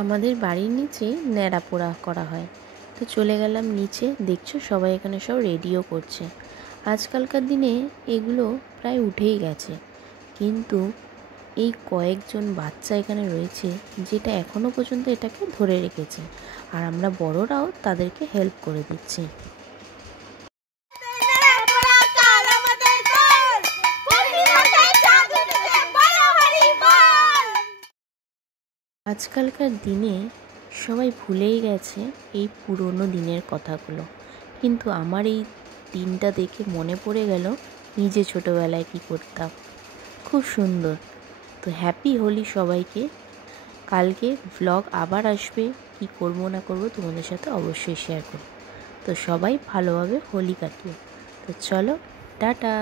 আমাদের বাড়ির নিচে ন্যাড়া পোড়া করা হয়। তো চলে গেলাম নিচে, দেখছো সবাই এখানে সব রেডিও করছে। আজকালকার দিনে এগুলো প্রায় উঠেই গেছে, কিন্তু এই কয়েকজন বাচ্চা এখানে রয়েছে যেটা এখনও পর্যন্ত এটাকে ধরে রেখেছে, আর আমরা বড়রাও তাদেরকে হেল্প করে দিচ্ছি। আজকালকার দিনে সবাই ভুলেই গেছে এই পুরনো দিনের কথাগুলো, কিন্তু আমার এই দিনটা দেখে মনে পড়ে গেল নিজে ছোটোবেলায় কী করতাম। খুব সুন্দর। তো হ্যাপি হোলি সবাইকে। কালকে ভ্লগ আবার আসবে, কি করব না করব তোমাদের সাথে অবশ্যই শেয়ার করব। তো সবাই ভালোভাবে হোলি কাটিও। তো চলো, টাটা।